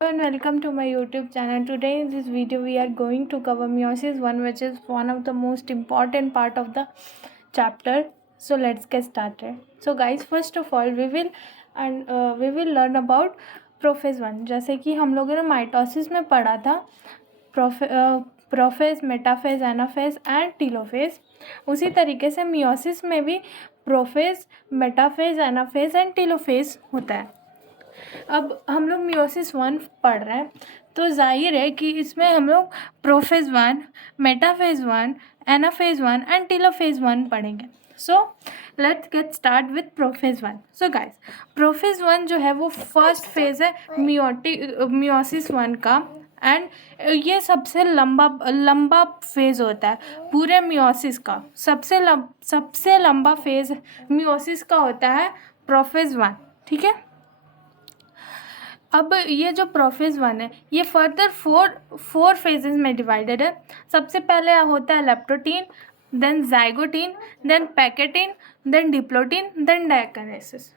And welcome to my YouTube channel. Today in this video we are going to cover meiosis 1, which is one of the most important part of the chapter. So let's get started. So guys, first of all we will learn about prophase 1. जैसे कि हम लोगों ने mitosis में पढ़ा था prophase, metaphase, anaphase and telophase. उसी तरीके से मियोसिस में भी prophase, metaphase, anaphase and telophase होता है. अब हम लोग मियोसिस 1 पढ़ रहे हैं तो जाहिर है कि इसमें हम लोग prophase 1, metaphase 1, anaphase 1 and telophase 1 पढ़ेंगे. So let's get start with prophase 1. So guys, prophase 1 जो है वो फर्स्ट फेज है मियोसिस 1 का. एंड ये सबसे लंबा फेज़ होता है पूरे मियोसिस का. सबसे लंबा फेज़ मियोसिस का होता है प्रोफेज 1. ठीक है. अब ये जो प्रोफेज 1 है ये फर्दर फोर फेजेस में डिवाइडेड है. सबसे पहले होता है leptotene, then zygotene, then pachytene, then diplotene, then diakinesis.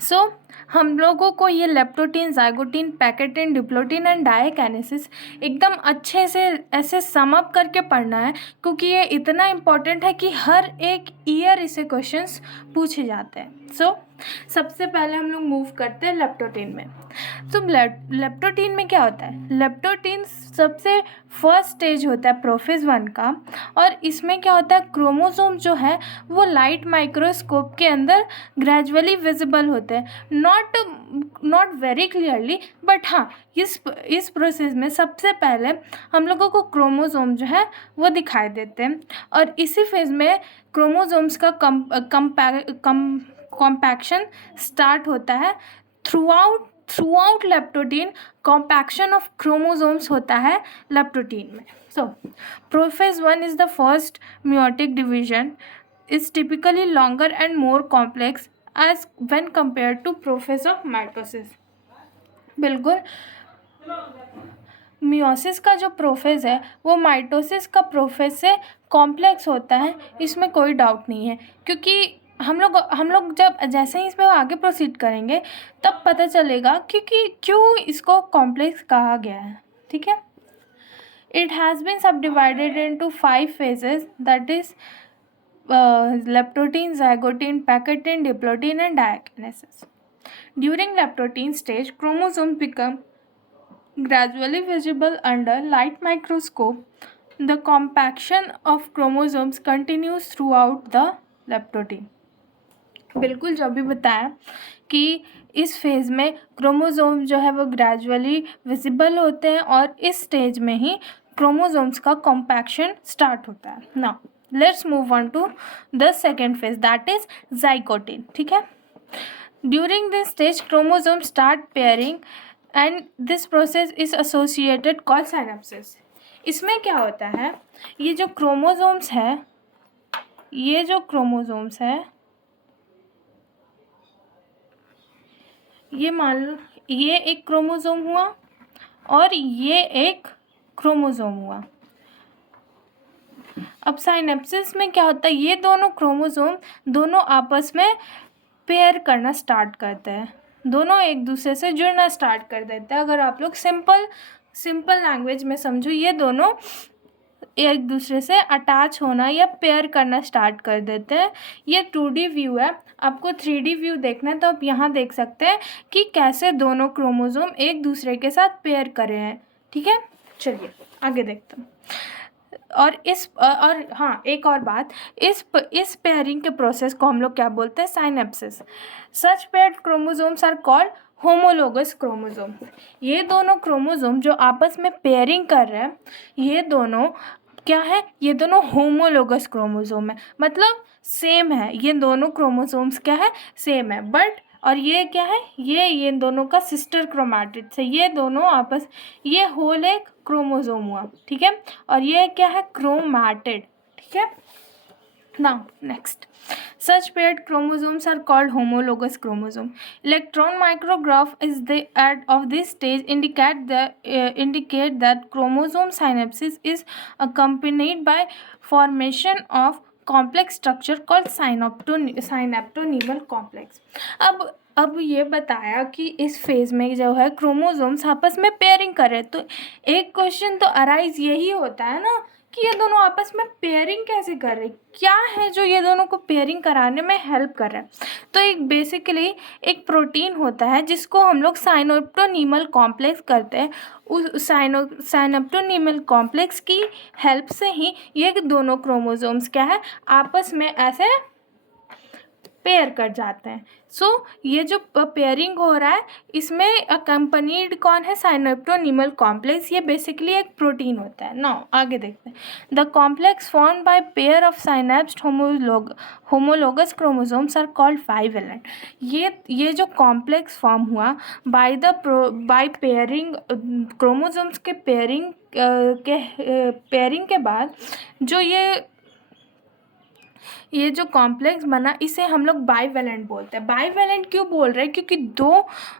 So हम लोगों को ये leptotene, zygotene, pachytene, diplotene and diakinesis एकदम अच्छे से ऐसे सम अप करके पढ़ना है, क्योंकि ये इतना इम्पोर्टेंट है कि हर एक ईयर इसे क्वेश्चंस पूछे जाते हैं. सो सबसे पहले हम लोग मूव करते हैं लेप्टोटीन में. तो लेप्टोटीन में क्या होता है? लेप्टोटीन सबसे फर्स्ट स्टेज होता है प्रोफेज 1 का. और इसमें क्या होता है, क्रोमोसोम जो है वो लाइट माइक्रोस्कोप के अंदर ग्रेजुअली विजिबल होते हैं. नॉट वेरी क्लियरली, बट हाँ, इस प्रोसेस में सबसे पहले हम लोगों को क्रोमोसोम जो है वो दिखाई देते हैं. और इसी फेज में क्रोमोसोम्स का कॉम्पैक्शन स्टार्ट होता है. Throughout leptotene compaction of chromosomes होता है लेप्टोटीन में. So prophase 1 is the first meiotic division, is typically longer and more complex as when compared to prophase of mitosis. बिल्कुल, मियोसिस का जो प्रोफेज है वो माइटोसिस का प्रोफेज से कॉम्प्लेक्स होता है, इसमें कोई डाउट नहीं है. क्योंकि हम लोग जब जैसे ही इसमें आगे प्रोसीड करेंगे तब पता चलेगा क्यों इसको कॉम्प्लेक्स कहा गया है. ठीक है. It has been subdivided into 5 phases, that is leptotene, zygotene, pachytene, diplotene and diakinesis. During leptotene stage chromosomes become gradually visible under light microscope. The compaction of chromosomes continues throughout the leptotene. बिल्कुल जो भी बताया कि इस phase में chromosome जो है वो ग्रेजुअली विजिबल होते हैं और इस स्टेज में ही क्रोमोसोम्स का कॉम्पैक्शन स्टार्ट होता है. Now let's move on to the second phase, that is zygotene. ठीक है. During this stage chromosome start pairing and this process is associated called synapsis. इसमें क्या होता है, ये जो क्रोमोसोम्स है ये मान लो ये एक क्रोमोसोम हुआ और ये एक क्रोमोसोम हुआ. अब साइनेप्सिस में क्या होता है, ये दोनों क्रोमोसोम दोनों आपस में पेयर करना स्टार्ट करते हैं, दोनों एक दूसरे से जुड़ना स्टार्ट कर देते हैं. अगर आप लोग सिंपल लैंग्वेज में समझो, ये दोनों एक दूसरे से अटैच होना या पेयर करना स्टार्ट कर देते हैं. ये 2D व्यू है. आपको 3D व्यू देखना है तो आप यहाँ देख सकते हैं कि कैसे दोनों क्रोमोसोम एक दूसरे के साथ पेयर करे हैं. ठीक है. चलिए आगे देखते हैं. और हाँ, एक और बात, इस पेयरिंग के प्रोसेस को हम लोग क्या बोलते हैं, synapsis. Such paired chromosomes are called homologous chromosome. ये दोनों क्रोमोसोम जो आपस में पेयरिंग कर रहे हैं, ये दोनों क्या है, ये दोनों होमोलोगस क्रोमोसोम है, मतलब सेम है. ये दोनों क्रोमोसोम्स क्या है, सेम है. बट और ये क्या है, ये दोनों का सिस्टर क्रोमैटिड्स है. ये दोनों आपस, ये होल एक क्रोमोसोम हुआ. ठीक है. और ये क्या है, क्रोमैटिड. ठीक है. Now next, such paired chromosomes are called homologous chromosome. Electron micrograph is the of this stage indicate that chromosome synapsis is accompanied by formation of complex structure called synaptonemal complex. अब अब ये बताया कि इस phase में जो है chromosomes आपस में पेयरिंग कर रहे हैं, तो एक क्वेश्चन तो अराइज यही होता है ना कि ये दोनों आपस में पेयरिंग कैसे कर रहे हैं, क्या है जो ये दोनों को पेयरिंग कराने में हेल्प कर रहा है। तो एक बेसिकली एक प्रोटीन होता है जिसको हम लोग साइनोप्टोनीमल कॉम्प्लेक्स करते हैं। उस साइनोप्टोनीमल कॉम्प्लेक्स की हेल्प से ही ये दोनों क्रोमोसोम्स क्या है आपस में ऐसे पेयर कर जाते हैं। सो ये जो पेयरिंग हो रहा है इसमें अकम्पनीड कौन है, साइनोप्टोनीमल कॉम्प्लेक्स। ये बेसिकली एक प्रोटीन होता है। नाउ आगे देखते हैं। The complex form by pair of synapsed homologous chromosomes are called bivalent. ये जो कॉम्प्लेक्स फॉर्म हुआ बाय पेयरिंग क्रोमोसोम्स के पेयरिंग के बाद जो ये जो कॉम्प्लेक्स बना इसे हम लोग बाईवेलेंट बोलते हैं। बाईवेलेंट क्यों बोल रहे हैं, क्योंकि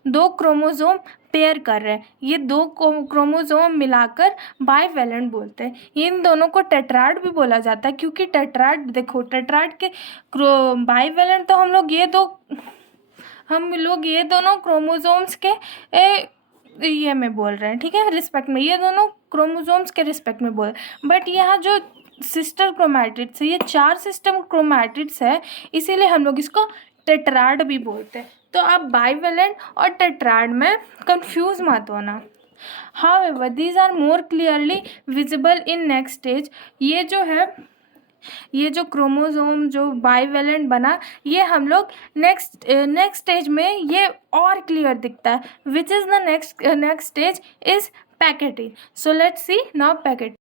दो क्रोमोसोम पेयर कर रहे हैं, ये दो क्रोमोसोम मिलाकर बाईवेलेंट बोलते हैं। इन दोनों को टेट्राड भी बोला जाता है, क्योंकि टेट्राड देखो टेट्राड के बाईवेलेंट तो हम लोग ये दोनों क्रोमोसोम्स के ये में बोल रहे हैं, ठीक है, रिस्पेक्ट में, ये दोनों क्रोमोसोम्स के रिस्पेक्ट में बोल रहे हैं। बट यहाँ जो सिस्टर क्रोमैटिड्स है, ये 4 सिस्टम क्रोमैटिड्स है, इसीलिए हम लोग इसको टेट्राड भी बोलते हैं। तो आप बाईवेलेंट और टेट्राड में कंफ्यूज मत होना। However, these are more clearly visible in next stage। ये जो क्रोमोसोम जो बाईवेलेंट बना ये हम लोग नेक्स्ट स्टेज में ये और क्लियर दिखता है, which is the next stage is packeting. So let's see now packeting.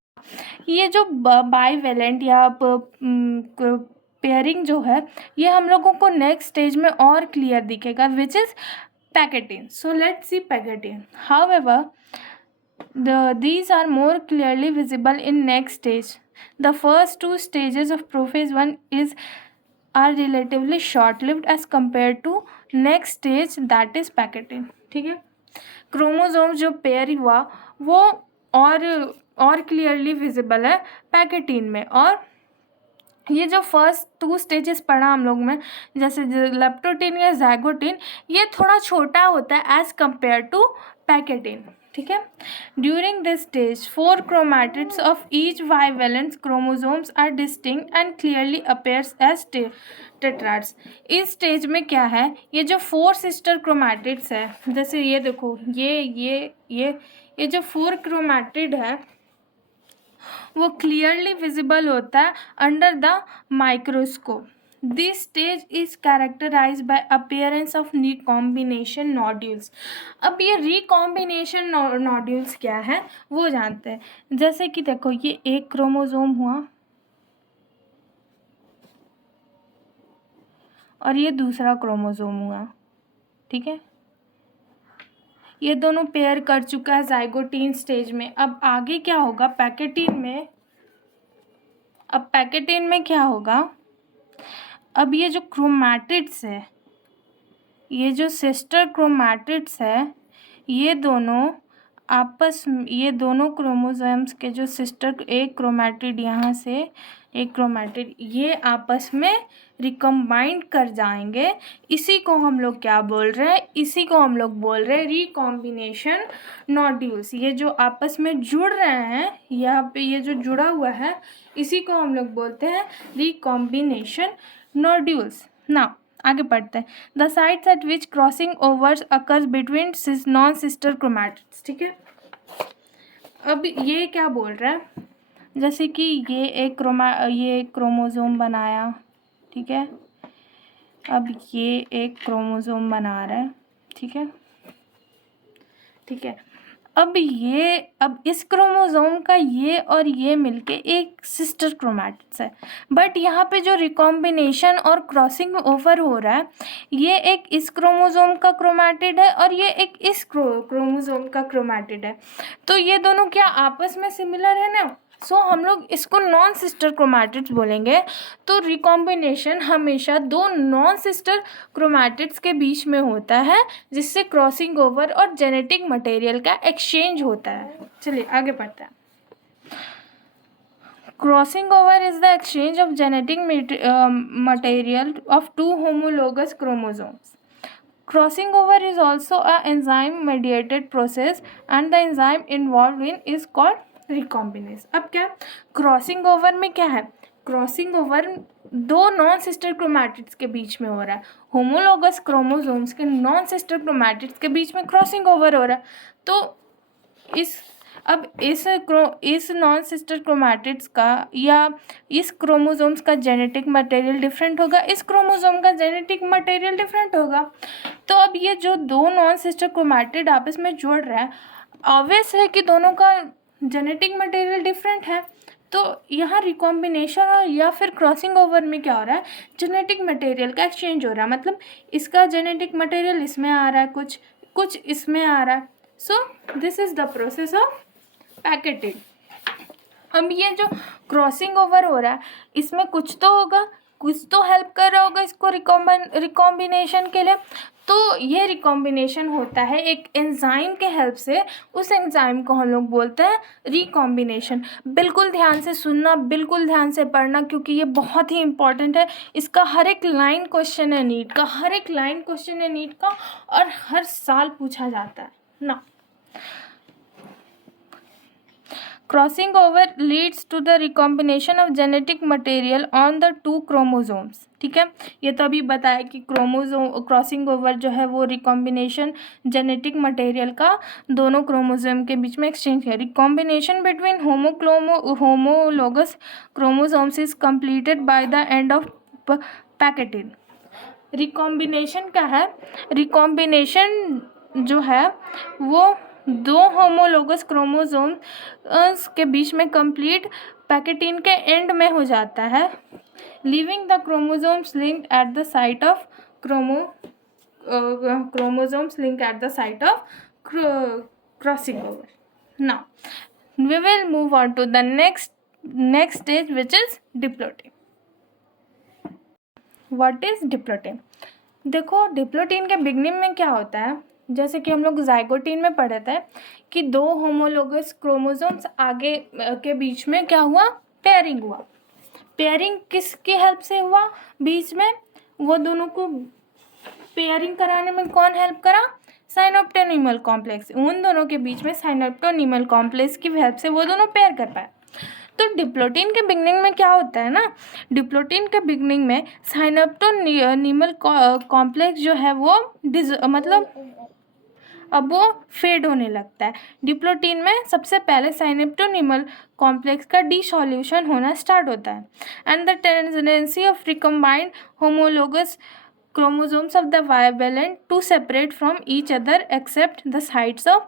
ये जो बाईवेलेंट या पेयरिंग जो है ये हम लोगों को नेक्स्ट स्टेज में और क्लियर दिखेगा, which is packeting. So let's see packeting. However these are more clearly visible in next stage. The first two stages of prophase 1 are relatively short-lived as compared to next stage, that is packeting. ठीक है, chromosome जो pair हुआ वो और clearly visible है pachytene में। और ये जो फर्स्ट 2 स्टेजेस पढ़ा हम लोग में, जैसे लेप्टोटिन या ज़ाइगोटिन, ये थोड़ा छोटा होता है एज कंपेयर टू पैकेटिन। ठीक है, during this stage 4 chromatids of each bivalent chromosomes are distinct and clearly appears as tetrads. इस स्टेज में क्या है, ये जो 4 सिस्टर क्रोमैटिड्स है, जैसे ये देखो ये जो 4 क्रोमैटिड है वो क्लियरली विजिबल होता है under the microscope. This stage is characterize by appearance of recombination nodules. अब ये रिकॉम्बिनेशन नोड्यूल्स क्या है वो जानते हैं। जैसे कि देखो ये एक क्रोमोसोम हुआ और ये दूसरा क्रोमोसोम हुआ, ठीक है, ये दोनों पेयर कर चुका है ज़ाइगोटीन स्टेज में। अब आगे क्या होगा पैकेटिन में, अब पैकेटिन में क्या होगा, अब ये जो क्रोमैटिड्स है, ये जो सिस्टर क्रोमैटिड्स है, ये दोनों क्रोमोसोम्स के जो सिस्टर, एक क्रोमैटिड यहाँ से एक क्रोमैटिड, ये आपस में रिकम्बाइंड कर जाएंगे। इसी को हम लोग क्या बोल रहे हैं, इसी को हम लोग बोल रहे हैं रिकॉम्बिनेशन नोड्यूल्स। ये जो आपस में जुड़ रहे हैं, यहाँ पे ये जो जुड़ा हुआ है इसी को हम लोग बोलते हैं रिकॉम्बिनेशन नोड्यूल्स। ना आगे पढ़ते हैं। The sites eight which crossing overs occurs between non sister chromatids. ठीक है, अब ये क्या बोल रहा है, जैसे कि ये एक क्रोमोसोम बनाया, ठीक है, अब ये एक क्रोमोसोम बना रहा है, ठीक है, ठीक है, अब इस क्रोमोसोम का ये और ये मिलके एक सिस्टर क्रोमैटिड्स है। बट यहाँ पे जो रिकॉम्बिनेशन और क्रॉसिंग ओवर हो रहा है ये एक इस क्रोमोसोम का क्रोमैटिड है और ये एक इस क्रोमोसोम का क्रोमैटिड है। तो ये दोनों क्या आपस में सिमिलर है ना, सो हम लोग इसको नॉन सिस्टर क्रोमैटिड्स बोलेंगे। तो रिकॉम्बिनेशन हमेशा 2 नॉन सिस्टर क्रोमैटिड्स के बीच में होता है जिससे क्रॉसिंग ओवर और जेनेटिक मटेरियल का एक्सचेंज होता है। चलिए आगे बढ़ते हैं। Crossing over is the exchange of genetic material of 2 homologous chromosomes. Crossing over is also a enzyme mediated process and the enzyme involve in is called recombinase. अब क्या क्रॉसिंग ओवर में क्या है, क्रॉसिंग ओवर दो non sister chromatids के बीच में हो रहा है, होमोलोगस क्रोमोसोम्स के नॉन सिस्टर क्रोमैटिड्स के बीच में क्रॉसिंग ओवर हो रहा है। तो इस नॉन सिस्टर क्रोमैटिड्स का या इस क्रोमोसोम्स का जेनेटिक मटेरियल डिफरेंट होगा, इस क्रोमोसोम का जेनेटिक मटेरियल डिफरेंट होगा। तो अब ये जो दो नॉन सिस्टर क्रोमैटिड आपस में जुड़ रहा है, ऑब्वियस है कि दोनों का जेनेटिक मटेरियल डिफरेंट है। तो यहाँ रिकॉम्बिनेशन या फिर क्रॉसिंग ओवर में क्या हो रहा है, जेनेटिक मटेरियल का एक्सचेंज हो रहा है, मतलब इसका जेनेटिक मटेरियल इसमें आ रहा है, कुछ इसमें आ रहा है। So this is the process of packeting. अब ये जो क्रॉसिंग ओवर हो रहा है इसमें कुछ तो होगा, कुछ तो हेल्प कर रहा होगा इसको रिकॉम्बिनेशन के लिए। तो ये रिकॉम्बिनेशन होता है एक एंजाइम के हेल्प से, उस एंजाइम को हम लोग बोलते हैं रिकॉम्बिनेशन। बिल्कुल ध्यान से सुनना, बिल्कुल ध्यान से पढ़ना, क्योंकि ये बहुत ही इंपॉर्टेंट है। इसका हर एक लाइन क्वेश्चन है नीट का, हर एक लाइन क्वेश्चन है नीट का, और हर साल पूछा जाता है ना। Crossing over leads to the recombination of genetic material on the two chromosomes. ठीक है, ये तो अभी बताया कि क्रॉसिंग ओवर जो है वो रिकॉम्बिनेशन जेनेटिक मटेरियल का दोनों क्रोमोसोम के बीच में एक्सचेंज है। Recombination between homologous chromosomes is completed by the end of packeting. Recombination क्या है, रिकॉम्बिनेशन जो है वो दो होमोलोगस क्रोमोसोम्स के बीच में कंप्लीट पैकेटिन के एंड में हो जाता है, leaving the chromosomes linked at the site of chromosomes linked at the site of crossing over. Now we will move on to the next stage which is diplotene. What is diplotene? देखो diplotene के beginning में क्या होता है, जैसे कि हम लोग जाइगोटिन में पढ़े थे कि दो होमोलोगस क्रोमोसोम्स आगे के बीच में क्या हुआ, पेयरिंग हुआ। पेयरिंग किसकी हेल्प से हुआ, बीच में वो दोनों को पेयरिंग कराने में कौन हेल्प करा, साइनोप्टेनिमल कॉम्प्लेक्स। उन दोनों के बीच में साइनोप्टेनिमल कॉम्प्लेक्स की हेल्प से वो दोनों पेयर कर पाए। तो डिप्लोटिन के बिगनिंग में क्या होता है ना, डिप्लोटिन के बिगनिंग में साइनोप्टेनिमल कॉम्प्लेक्स जो है वो मतलब अब वो फेड होने लगता है। डिप्लोटिन में सबसे पहले साइनोप्टेनिमल कॉम्प्लेक्स का डिसॉल्यूशन होना स्टार्ट होता है and the tendency of recombined homologous chromosomes of the bivalent to separate from each other except the sites of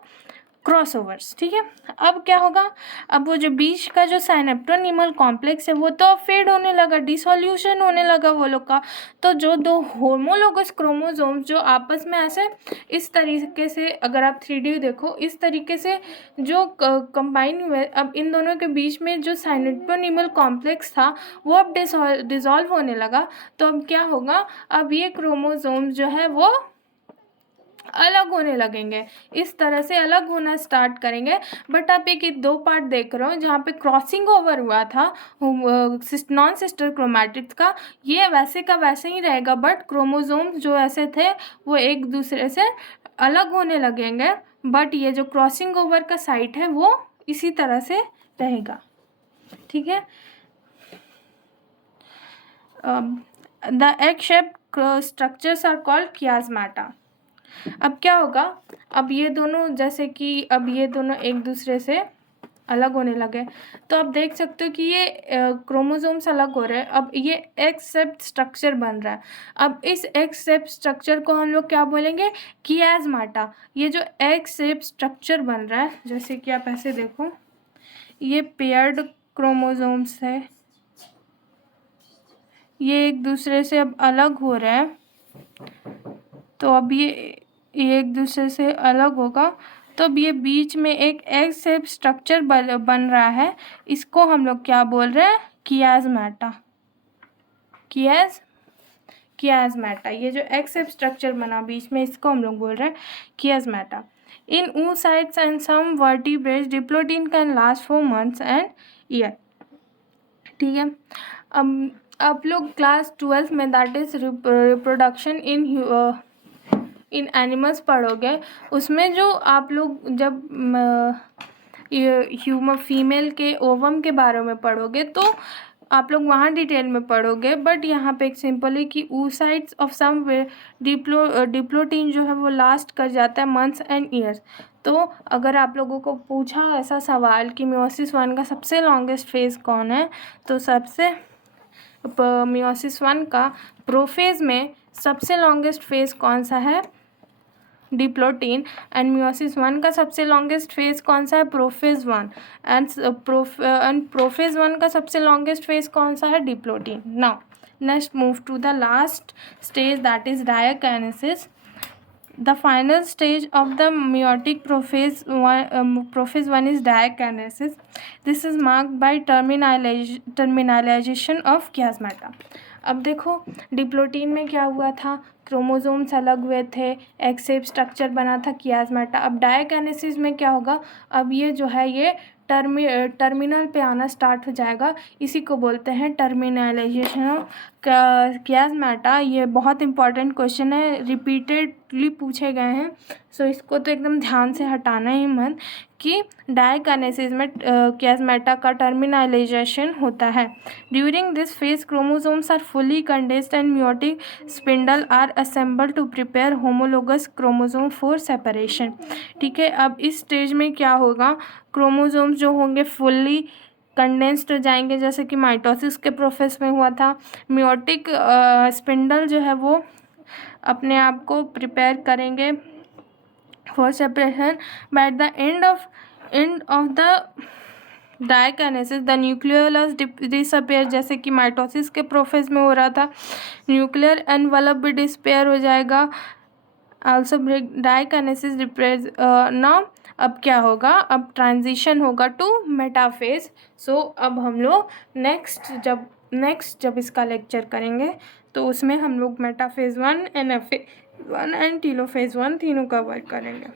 crossovers. ठीक है, अब क्या होगा, अब वो जो बीच का जो साइनोप्टेनिमल कॉम्प्लेक्स है वो तो अब फेड होने लगा, डिसॉल्यूशन होने लगा वो लोग का। तो जो दो होमोलोगस क्रोमोसोम्स जो आपस में ऐसे इस तरीके से, अगर आप 3D देखो, इस तरीके से जो कंबाइन हुए, अब इन दोनों के बीच में जो साइनोप्टेनिमल कॉम्प्लेक्स था वो अब डिसॉल्व होने लगा। तो अब क्या होगा, अब ये क्रोमोसोम्स जो है वो अलग होने लगेंगे, इस तरह से अलग होना स्टार्ट करेंगे। बट आप एक दो पार्ट देख रहे हो जहाँ पे क्रॉसिंग ओवर हुआ था नॉन सिस्टर क्रोमैटिड्स का, ये वैसे का वैसे ही रहेगा, बट क्रोमोसोम्स जो ऐसे थे वो एक दूसरे से अलग होने लगेंगे। बट ये जो क्रॉसिंग ओवर का साइट है वो इसी तरह से रहेगा। ठीक है, the egg shaped structures are called chiasmata. अब क्या होगा, अब ये दोनों जैसे कि अब ये दोनों एक दूसरे से अलग होने लगे, तो आप देख सकते हो कि ये क्रोमोसोम्स अलग हो रहे हैं। अब ये एग शेप्ड स्ट्रक्चर बन रहा है। अब इस एग शेप्ड स्ट्रक्चर को हम लोग क्या बोलेंगे, कियास्माटा। ये जो एग शेप्ड स्ट्रक्चर बन रहा है, जैसे कि आप ऐसे देखो, ये पेयर्ड क्रोमोसोम्स है, ये एक दूसरे से अब अलग हो रहे हैं। तो अब ये एक दूसरे से अलग होगा, तो अब ये बीच में एक एग शेप स्ट्रक्चर बन रहा है, इसको हम लोग क्या बोल रहे हैं, कियास्माटा। कियास्माटा, ये जो एग शेप स्ट्रक्चर बना बीच में, इसको हम लोग बोल रहे हैं chiasmata. In oocytes and some vertebrates diplotene can last for months and year. ठीक है, अब आप लोग क्लास 12 में, that is reproduction in animals पढ़ोगे उसमें जो आप लोग जब फीमेल के ओवम के बारे में पढ़ोगे तो आप लोग वहाँ डिटेल में पढ़ोगे, बट यहाँ पे एक सिंपल है कि oocytes ऑफ सम डिप्लोटीन जो है वो लास्ट कर जाता है मंथ्स एंड ईयर्स। तो अगर आप लोगों को पूछा ऐसा सवाल कि मियोसिस 1 का सबसे लॉन्गेस्ट फेज़ कौन है, तो मियोसिस 1 का प्रोफेज में सबसे लॉन्गेस्ट फेज़ कौन सा है, डिप्लोटीन। एंड मियोसिस 1 का सबसे लॉन्गेस्ट फेज कौन सा है, प्रोफेज 1। एंड प्रोफेज 1 का सबसे लॉन्गेस्ट फेज कौन सा है, diplotene. Now next move to the last stage that is diakinesis. The final stage of the meiotic prophase 1 is diakinesis. This is marked by terminalization of chiasmata. अब देखो diplotene में क्या हुआ था, क्रोमोसोम्स अलग हुए थे, एग शेप स्ट्रक्चर बना था कियास्माटा। अब डायकाइनेसिस में क्या होगा, अब ये जो है ये टर्मिनल पे आना स्टार्ट हो जाएगा, इसी को बोलते हैं टर्मिनलाइजेशन ऑफ कियास्माटा। ये बहुत इंपॉर्टेंट क्वेश्चन है, रिपीटेडली पूछे गए हैं, सो इसको तो एकदम ध्यान से हटाना ही मत कि डायकाइनेसिस में कियास्माटा का टर्मिनलाइजेशन होता है। During this phase chromosomes are fully condensed and meiotic spindle are assembled to prepare homologous chromosome for separation. ठीक है, अब इस स्टेज में क्या होगा, क्रोमोसोम्स जो होंगे फुल्ली कंडेंस्ड हो जाएंगे, जैसे कि माइटोसिस के प्रोसेस में हुआ था। मियोटिक स्पिंडल जो है वो अपने आप को प्रिपेयर करेंगे for separation. By the end of the diakinesis the nucleolus disappear, जैसे कि माइटोसिस के प्रोसेस में हो रहा था, न्यूक्लियर एनवलप भी डिसअपियर हो जाएगा। Also break diakinesis reprise now. अब क्या होगा, अब ट्रांजिशन होगा टू मेटाफेज। सो अब हम लोग नेक्स्ट जब इसका लेक्चर करेंगे तो उसमें हम लोग मेटाफेज 1, एनाफेज 1 एंड टीलोफेज 1 तीनों कवर करेंगे।